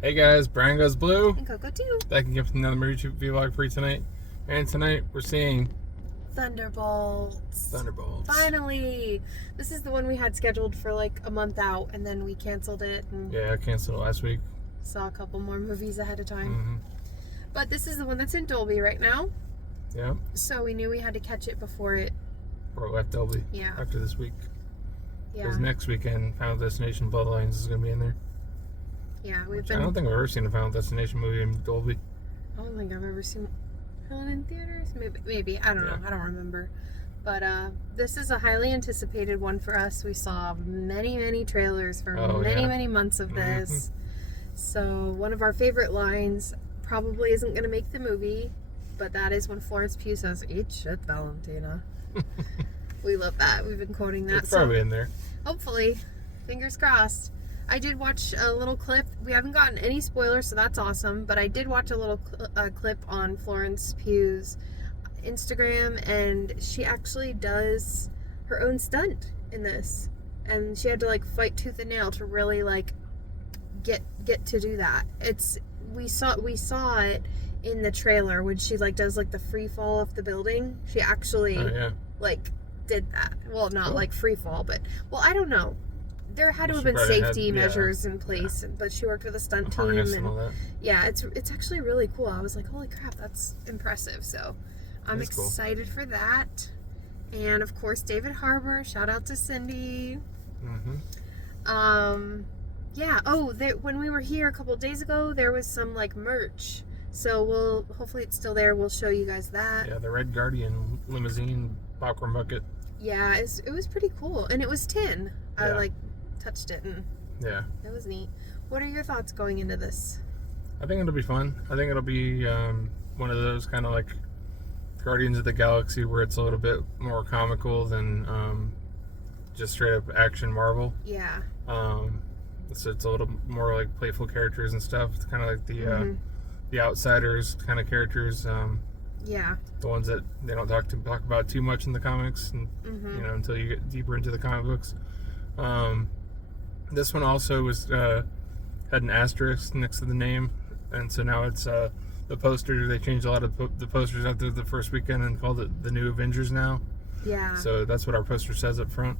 Hey guys, Brian Goes Blue. And Coco too. Back again with another movie vlog for you tonight. And tonight we're seeing Thunderbolts. Finally! This is the one we had scheduled for like a month out, and then we canceled it. And yeah, I canceled it last week. Saw a couple more movies ahead of time. Mm-hmm. But this is the one that's in Dolby right now. Yeah. So we knew we had to catch it before it. Or it left Dolby. Yeah. After this week. Yeah. Because next weekend, Final Destination Bloodlines is going to be in there. Yeah, I don't think I've ever seen a Final Destination movie in Dolby. I don't think I've ever seen one in theaters. Maybe. I don't know. I don't remember. But this is a highly anticipated one for us. We saw many trailers for many months of this. So one of our favorite lines probably isn't going to make the movie, but that is when Florence Pugh says, "Eat shit, Valentina." We love that. We've been quoting that. It's probably in there. Hopefully. Fingers crossed. I did watch a little clip. We haven't gotten any spoilers, so that's awesome. But I did watch a little clip on Florence Pugh's Instagram, and she actually does her own stunt in this. And she had to like fight tooth and nail to really like get to do that. We saw it in the trailer when she like does like the free fall off the building. She actually like did that. Well, not like free fall, but I don't know. There had to have been safety measures in place, but she worked with a stunt team, and all that. Yeah, it's actually really cool. I was like, holy crap, that's impressive. So I'm excited for that. And of course, David Harbour. Shout out to Cindy. Yeah. Oh, when we were here a couple of days ago, there was some like merch. So hopefully it's still there. We'll show you guys that. Yeah, the Red Guardian limousine popcorn bucket. Yeah, it was pretty cool, and it was tin. I like touched it, and it was neat. What are your thoughts going into this? I think it'll be fun. I think it'll be one of those kind of like Guardians of the Galaxy where it's a little bit more comical than just straight up action Marvel. Yeah. So it's a little more like playful characters and stuff. It's kind of like the Outsiders kind of characters. Yeah. The ones that they don't talk about too much in the comics, and you know, until you get deeper into the comic books. This one also was had an asterisk next to the name, and so now it's the poster. They changed a lot of the posters after the first weekend and called it the New Avengers now. Yeah. So that's what our poster says up front.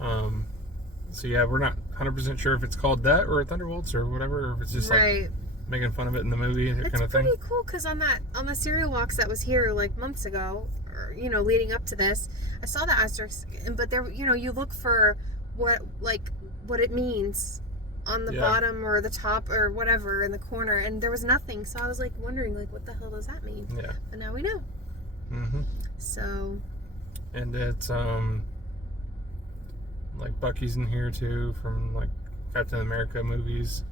So yeah, we're not 100% sure if it's called that or Thunderbolts or whatever, or if it's just like making fun of it in the movie kind of thing. It's pretty cool because on the cereal box that was here like months ago, or leading up to this, I saw the asterisk, but there, you look for what it means on the bottom or the top or whatever in the corner, and there was nothing. So I was like wondering, like, what the hell does that mean? Yeah. But now we know. So. And it's like Bucky's in here too, from like Captain America movies.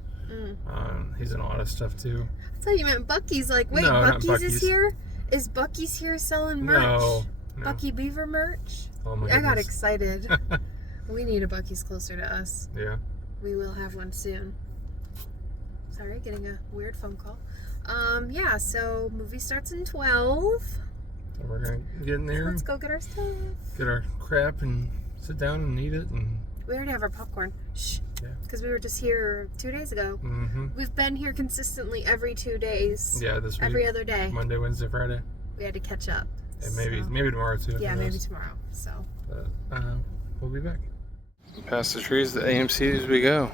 He's in a lot of stuff too. I thought you meant Bucky's. Like, wait, no, Bucky's is here? Is Bucky's here selling merch? No. Bucky Beaver merch? Oh my I got excited. We need a Bucky's closer to us. Yeah. We will have one soon. Sorry, getting a weird phone call. Yeah, so movie starts in 12. So we're gonna get in there. So let's go get our stuff. Get our crap and sit down and eat it. And we already have our popcorn. Shh. Yeah. Because we were just here 2 days ago. We've been here consistently every 2 days. Yeah, this week. Every other day. Monday, Wednesday, Friday. We had to catch up. And maybe tomorrow too. Yeah, maybe tomorrow. So. But, we'll be back. Past the trees, the AMC as we go.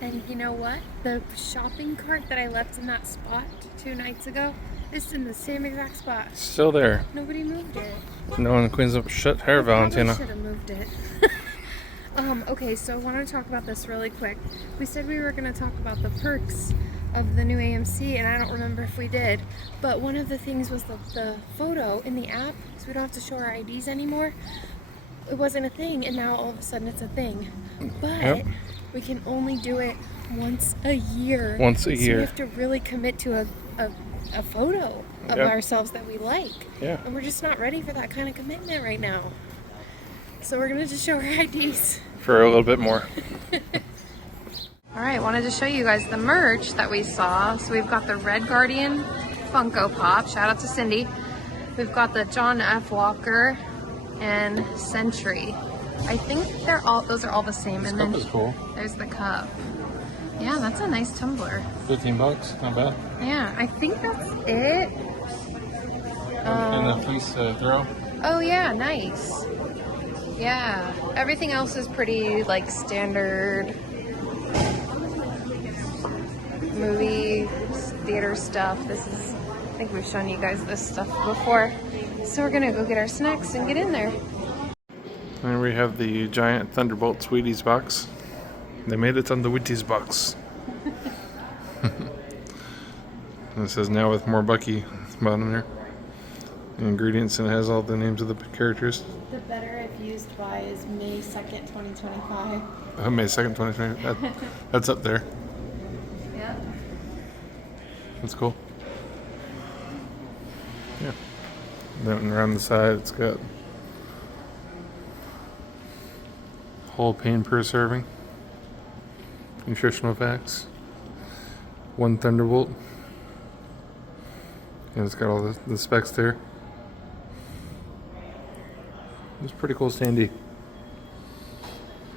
And you know what? The shopping cart that I left in that spot 2 nights ago is in the same exact spot. Still there. Nobody moved it. No one cleans up shit hair, Valentina. I should have moved it. Okay, so I want to talk about this really quick. We said we were going to talk about the perks of the new AMC, and I don't remember if we did. But one of the things was the photo in the app, so we don't have to show our IDs anymore. It wasn't a thing, and now all of a sudden it's a thing. But we can only do it once a year. Once a year. So we have to really commit to a photo of ourselves that we like. Yeah. And we're just not ready for that kind of commitment right now. So we're gonna just show our IDs. For a little bit more. Alright, wanted to show you guys the merch that we saw. So we've got the Red Guardian Funko Pop. Shout out to Cindy. We've got the John F. Walker and Sentry. I think those are all the same. This and cup then is cool. There's the cup. Yeah, that's a nice tumbler. $15, not bad. Yeah, I think that's it. And a piece to throw. Oh yeah, nice. Yeah, everything else is pretty like standard movie theater stuff. I think we've shown you guys this stuff before. So we're gonna go get our snacks and get in there. And we have the giant Thunderbolts Wheaties box. They made it on the Wheaties box. And it says now with more Bucky at the bottom there. The ingredients, and it has all the names of the characters. The better if used by is May 2nd, 2025. Oh, May 2nd, 2020. That's up there. Yeah. That's cool. Yeah. Then around the side, it's got whole pain per serving. Nutritional facts. 1 Thunderbolt. And it's got all the specs there. It's pretty cool standee.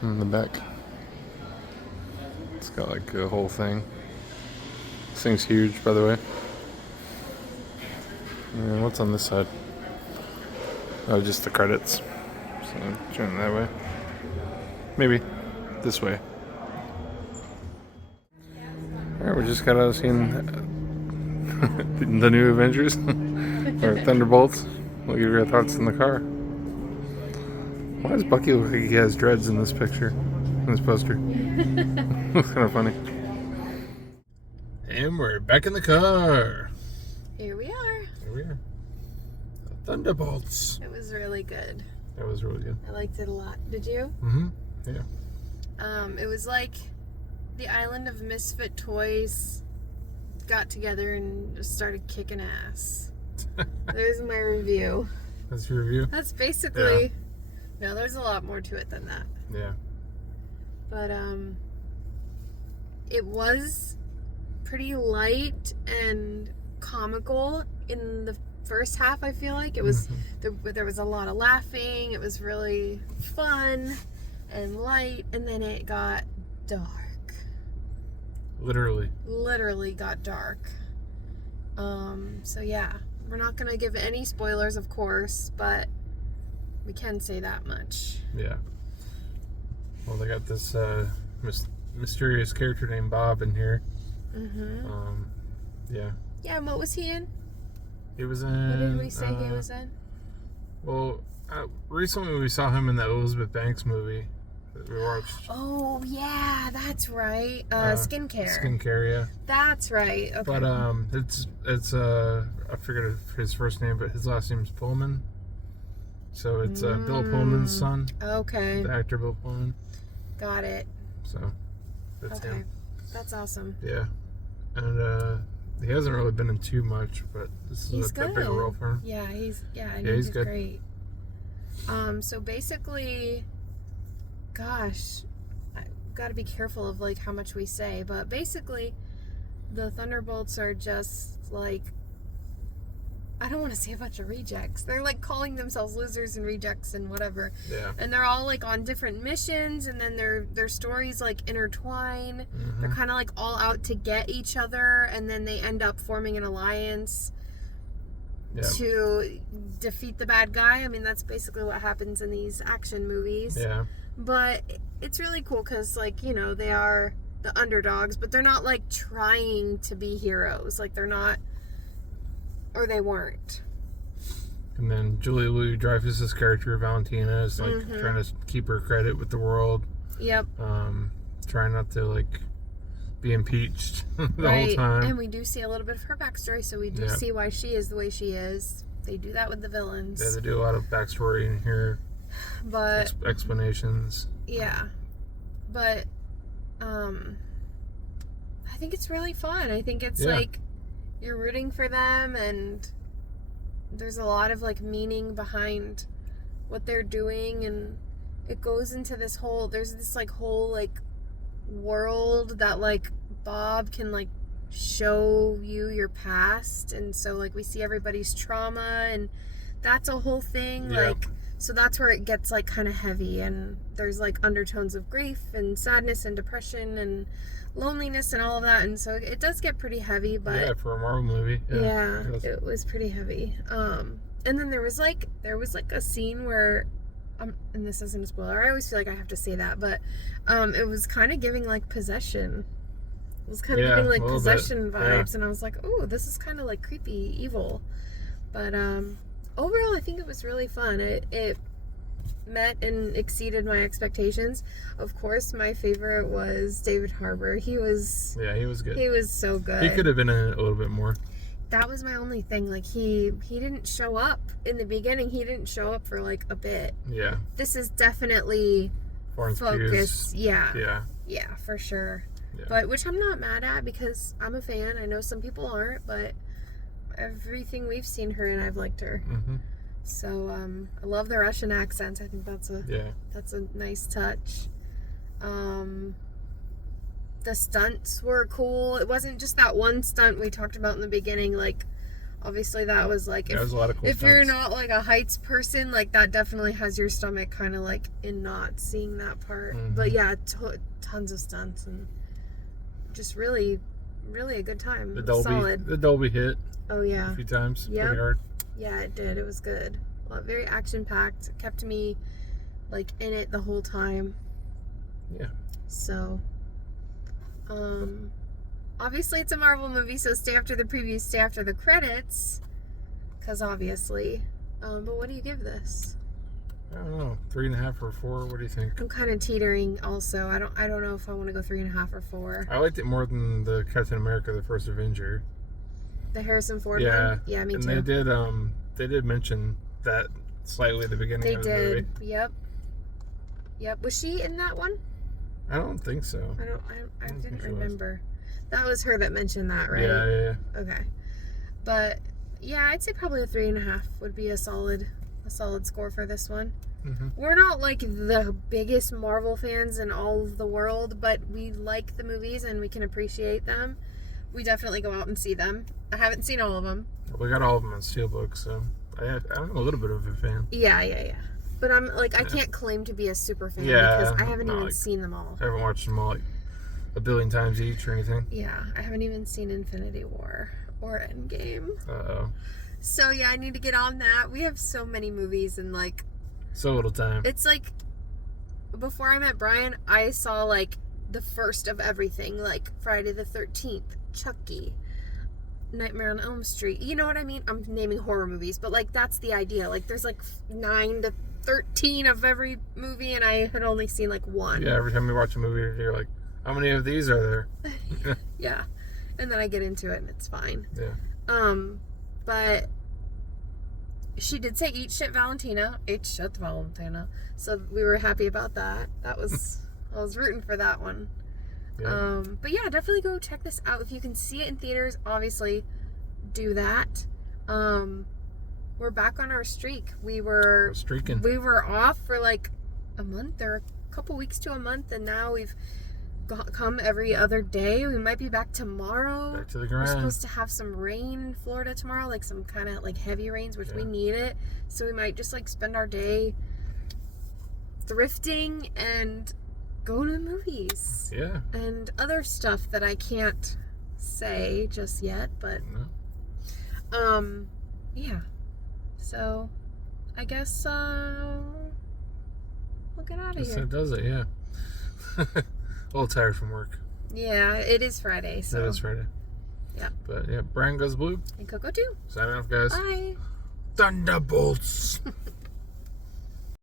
In the back. It's got like a whole thing. This thing's huge, by the way. And what's on this side? Oh, just the credits. So turn it that way. Maybe this way. Alright, we just got out of seeing the new Avengers or Thunderbolts. What are your thoughts in the car? Why does Bucky look like he has dreads in this picture, in this poster? Looks kind of funny. And we're back in the car. Here we are. Here we are. Thunderbolts. It was really good. That was really good. I liked it a lot. Did you? Mm-hmm. Yeah. It was like the island of misfit toys got together and just started kicking ass. There's my review. That's your review? That's basically... No, there's a lot more to it than that. Yeah. But, it was pretty light and comical in the first half, I feel like. It was... There was a lot of laughing. It was really fun and light. And then it got dark. Literally got dark. So yeah, we're not gonna give any spoilers, of course, but we can say that much. Yeah. Well, they got this mysterious character named Bob in here. Mm-hmm. Yeah. Yeah, and what was he in? He was in... What did we say he was in? Well, recently we saw him in that Elizabeth Banks movie that we watched. Oh, yeah, that's right. Skincare. Skincare, yeah. That's right. Okay. But it's I forget his first name, but his last name is Pullman. So it's Bill Pullman's son. Okay. The actor Bill Pullman. Got it. So that's him. That's awesome. Yeah. And he hasn't really been in too much, but this is a bigger role for him. Yeah, he's good. Great. So basically, gosh, I've got to be careful of like how much we say, but basically the Thunderbolts are just like, I don't want to say a bunch of rejects. They're like calling themselves losers and rejects and whatever. Yeah. And they're all like on different missions, and then their stories like intertwine. Mm-hmm. They're kind of like all out to get each other, and then they end up forming an alliance to defeat the bad guy. I mean, that's basically what happens in these action movies. Yeah. But it's really cool because, like, you know, they are the underdogs, but they're not like trying to be heroes. Like, they're not. Or they weren't. And then Julia Louis-Dreyfus's character Valentina is like trying to keep her credit with the world. Yep. Trying not to like be impeached the whole time. And we do see a little bit of her backstory, so we do see why she is the way she is. They do that with the villains. Yeah, they do a lot of backstory in here. But explanations. Yeah. But I think it's really fun. I think it's like you're rooting for them, and there's a lot of like meaning behind what they're doing, and it goes into this whole world that like Bob can like show you your past, and so like we see everybody's trauma, and that's a whole thing. Like So that's where it gets like kind of heavy, and there's like undertones of grief and sadness and depression and loneliness and all of that, and so it does get pretty heavy. But yeah, for a Marvel movie. Yeah, it was pretty heavy. And then there was like a scene where, and this isn't a spoiler. I always feel like I have to say that, but it was kind of giving like possession. It was kind of giving like possession vibes, and I was like, oh, this is kind of like creepy, evil. But overall, I think it was really fun. It met and exceeded my expectations. Of course, my favorite was David Harbour. He was good. He was so good. He could have been in it a little bit more. That was my only thing. Like he didn't show up in the beginning. He didn't show up for like a bit. Yeah. This is definitely focused. Yeah, for sure. Yeah. But which I'm not mad at, because I'm a fan. I know some people aren't, but everything we've seen her in, I've liked her. Mm-hmm. So I love the Russian accent. I think that's a nice touch. The stunts were cool. It wasn't just that one stunt we talked about in the beginning. Like, obviously that was like, was a lot of cool if stunts. you're not like a heights person, like that definitely has your stomach kind of like in not seeing that part. Mm-hmm. But yeah, tons of stunts and just really, really a good time. The Dolby hit. Oh yeah, a few times. Yeah, pretty hard. Yeah, it did. It was good. Well, very action packed. It kept me like in it the whole time. Yeah. So, obviously it's a Marvel movie, so stay after the previews, stay after the credits, because obviously. But what do you give this? I don't know, 3.5 or 4. What do you think? I'm kind of teetering. Also, I don't know if I want to go 3.5 or 4. I liked it more than the Captain America: The First Avenger. The Harrison Ford one? Yeah, me too. And they did mention that slightly at the beginning of the movie. Yep. Was she in that one? I don't think so. I didn't remember. That was her that mentioned that, right? Yeah. Okay. But yeah, I'd say probably a 3.5 would be a solid score for this one. Mm-hmm. We're not like the biggest Marvel fans in all of the world, but we like the movies and we can appreciate them. We definitely go out and see them. I haven't seen all of them. We got all of them on Steelbook, so I'm a little bit of a fan. Yeah. But I'm like, I can't claim to be a super fan because I haven't even seen them all. I haven't watched them all like a billion times each or anything. Yeah, I haven't even seen Infinity War or Endgame. Uh-oh. So yeah, I need to get on that. We have so many movies and like so little time. It's like before I met Brian, I saw like the first of everything, like Friday the 13th, Chucky, Nightmare on Elm Street. You know what I mean? I'm naming horror movies, but like that's the idea. Like there's like 9 to 13 of every movie, and I had only seen like 1. Yeah, every time you watch a movie, you're like, how many of these are there? Yeah. And then I get into it and it's fine. Yeah. But she did say eat shit Valentina. So we were happy about that. I was rooting for that one. Yeah. But yeah, definitely go check this out. If you can see it in theaters, obviously do that. We're back on our streak. We're streaking. We were off for like a month or a couple weeks to a month, and now we've come every other day. We might be back tomorrow. Back to the grind. We're supposed to have some rain in Florida tomorrow, like some kind of like heavy rains, which we need it. So we might just like spend our day thrifting and going to the movies. Yeah. And other stuff that I can't say just yet, but yeah. So I guess we'll get out of here. That does it, yeah. A little tired from work. Yeah, it is Friday, so. It is Friday. Yeah. But yeah, Brian Goes Blue. And Coco too. Signing off, guys. Bye. Thunderbolts.